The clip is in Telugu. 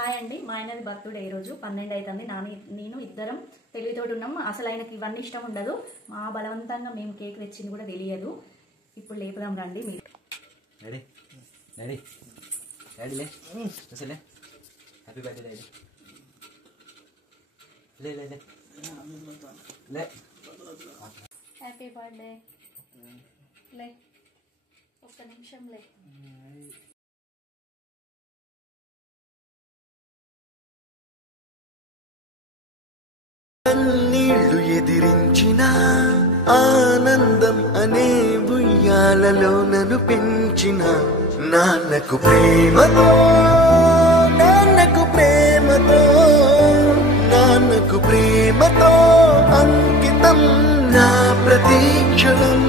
హాయ్ అండి, మా ఆయనది బర్త్డే ఈరోజు 12 అవుతుంది. నేను ఇద్దరం తెలివితోటి ఉన్నాం. అసలు ఆయనకి ఇవన్నీ ఇష్టం ఉండదు. మా బలవంతంగా మేము కేక్ తెచ్చింది కూడా తెలియదు. ఇప్పుడు లేపుదాం రండి. మీరు రెడీ రెడీ రెడీ లే అసలే హ్యాపీ బర్త్డే డాడీ. లే లే లే లే హ్యాపీ బర్త్డే లే, ఒక్క నిమిషం లే. నీళ్లు ఎదిరించిన ఆనందం అనే ఉయ్యాలలో నన్ను పెంచిన నాన్నకు ప్రేమతో నాన్నకు ప్రేమతో నాన్నకు ప్రేమతో అంకితం నా ప్రతి క్షణం.